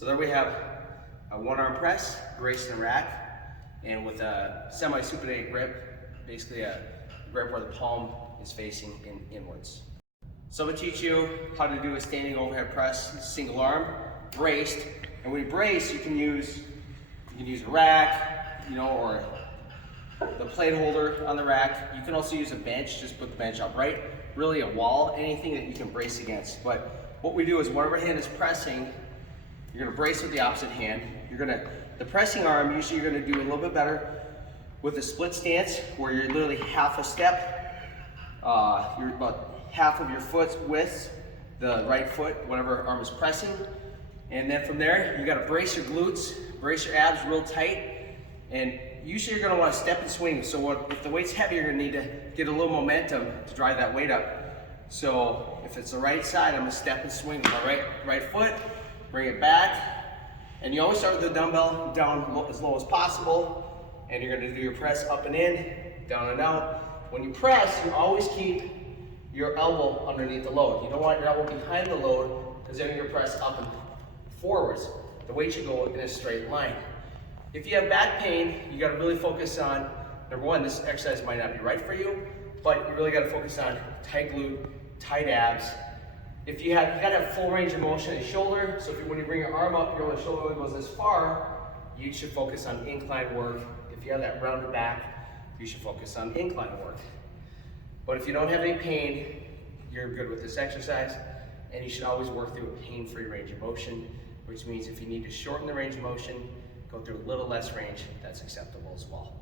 So there we have a one-arm press, braced in the rack, and with a semi-supinated grip, basically a grip where the palm is facing inwards. So I'm going to teach you how to do a standing overhead press, single arm, braced. And when you brace, you can use a rack, or the plate holder on the rack. You can also use a bench, just put the bench upright. Really a wall, anything that you can brace against. But what we do is whatever hand is pressing, you're gonna brace with the opposite hand. The pressing arm, usually you're gonna do a little bit better with a split stance where you're literally half a step. You're about half of your foot's width, the right foot, whatever arm is pressing. And then from there, you gotta brace your glutes, brace your abs real tight. And usually you're gonna wanna step and swing. So if the weight's heavy, you're gonna need to get a little momentum to drive that weight up. So if it's the right side, I'm gonna step and swing with my right foot, bring it back. And you always start with the dumbbell down as low as possible. And you're gonna do your press up and in, down and out. When you press, you always keep your elbow underneath the load. You don't want your elbow behind the load because then you're gonna press up and forwards. The weight should go in a straight line. If you have back pain, you gotta really focus on, number one, this exercise might not be right for you, but you really gotta focus on tight glute, tight abs. You gotta have full range of motion in the shoulder, so when you bring your arm up, your shoulder goes this far, you should focus on incline work. If you have that rounded back, you should focus on incline work. But if you don't have any pain, you're good with this exercise, and you should always work through a pain-free range of motion, which means if you need to shorten the range of motion, go through a little less range, that's acceptable as well.